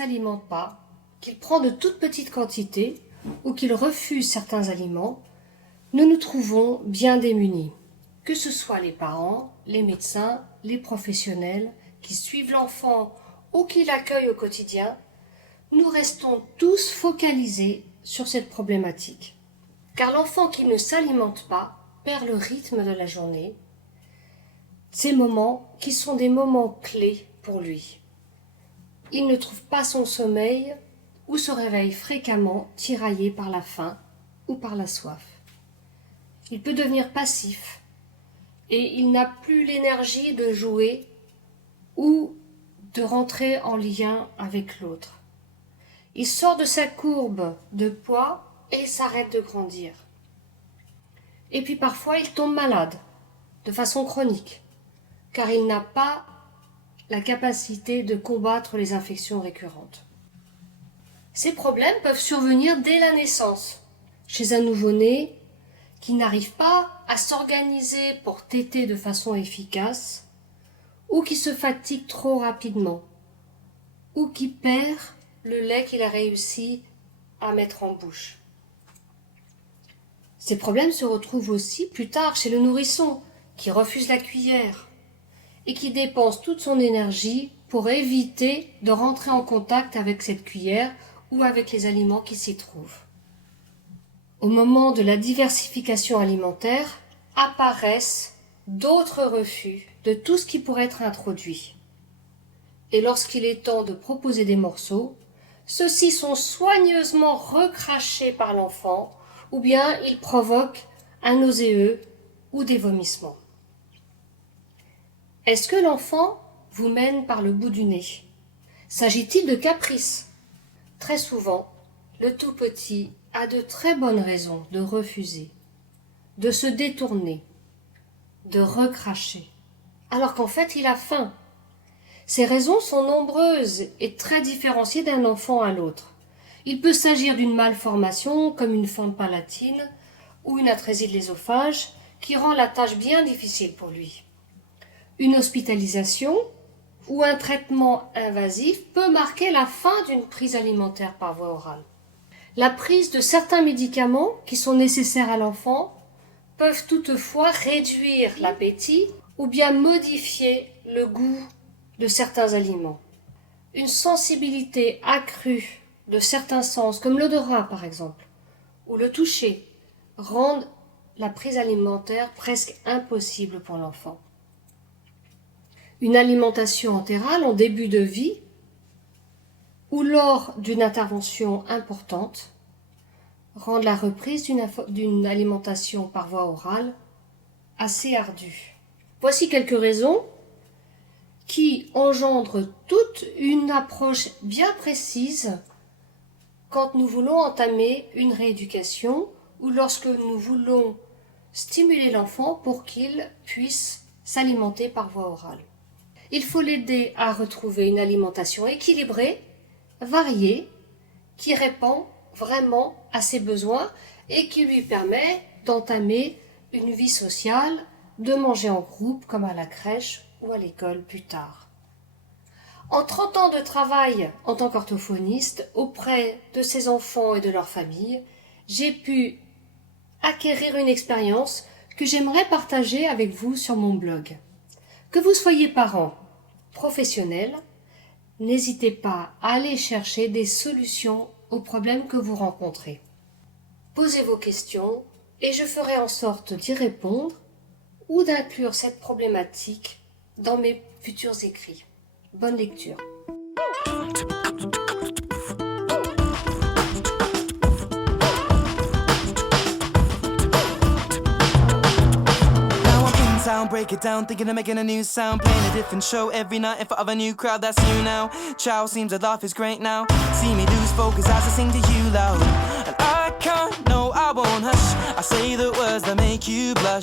s'alimente pas, qu'il prend de toutes petites quantités ou qu'il refuse certains aliments, nous nous trouvons bien démunis. Que ce soit les parents, les médecins, les professionnels qui suivent l'enfant ou qui l'accueillent au quotidien, nous restons tous focalisés sur cette problématique. Car l'enfant qui ne s'alimente pas perd le rythme de la journée, ces moments qui sont des moments clés pour lui. Il ne trouve pas son sommeil ou se réveille fréquemment tiraillé par la faim ou par la soif. Il peut devenir passif et il n'a plus l'énergie de jouer ou de rentrer en lien avec l'autre. Il sort de sa courbe de poids et s'arrête de grandir. Et puis parfois il tombe malade, de façon chronique, car il n'a pas la capacité de combattre les infections récurrentes. Ces problèmes peuvent survenir dès la naissance, chez un nouveau-né qui n'arrive pas à s'organiser pour téter de façon efficace, ou qui se fatigue trop rapidement, ou qui perd le lait qu'il a réussi à mettre en bouche. Ces problèmes se retrouvent aussi plus tard chez le nourrisson, qui refuse la cuillère et qui dépense toute son énergie pour éviter de rentrer en contact avec cette cuillère ou avec les aliments qui s'y trouvent. Au moment de la diversification alimentaire, apparaissent d'autres refus de tout ce qui pourrait être introduit. Et lorsqu'il est temps de proposer des morceaux, ceux-ci sont soigneusement recrachés par l'enfant ou bien ils provoquent un nauséeux ou des vomissements. Est-ce que l'enfant vous mène par le bout du nez? S'agit-il de caprices? Très souvent, le tout petit a de très bonnes raisons de refuser, de se détourner, de recracher, alors qu'en fait il a faim. Ces raisons sont nombreuses et très différenciées d'un enfant à l'autre. Il peut s'agir d'une malformation comme une fente palatine ou une atrésie de l'ésophage qui rend la tâche bien difficile pour lui. Une hospitalisation ou un traitement invasif peut marquer la fin d'une prise alimentaire par voie orale. La prise de certains médicaments qui sont nécessaires à l'enfant peuvent toutefois réduire l'appétit ou bien modifier le goût de certains aliments. Une sensibilité accrue de certains sens, comme l'odorat par exemple, ou le toucher, rendent la prise alimentaire presque impossible pour l'enfant. Une alimentation entérale en début de vie ou lors d'une intervention importante rend la reprise d'une alimentation par voie orale assez ardue. Voici quelques raisons qui engendrent toute une approche bien précise quand nous voulons entamer une rééducation ou lorsque nous voulons stimuler l'enfant pour qu'il puisse s'alimenter par voie orale. Il faut l'aider à retrouver une alimentation équilibrée, variée, qui répond vraiment à ses besoins et qui lui permet d'entamer une vie sociale, de manger en groupe comme à la crèche ou à l'école plus tard. En 30 ans de travail en tant qu'orthophoniste auprès de ces enfants et de leurs familles, j'ai pu acquérir une expérience que j'aimerais partager avec vous sur mon blog. Que vous soyez parent, professionnel, n'hésitez pas à aller chercher des solutions aux problèmes que vous rencontrez. Posez vos questions et je ferai en sorte d'y répondre ou d'inclure cette problématique dans mes futurs écrits. Bonne lecture. Sound, break it down, thinking of making a new sound, playing a different show every night in front of a new crowd. That's new now. Chow seems to laugh is great now. See me lose focus as I sing to you loud, and I can't, no, I won't hush. I say the words that make you blush.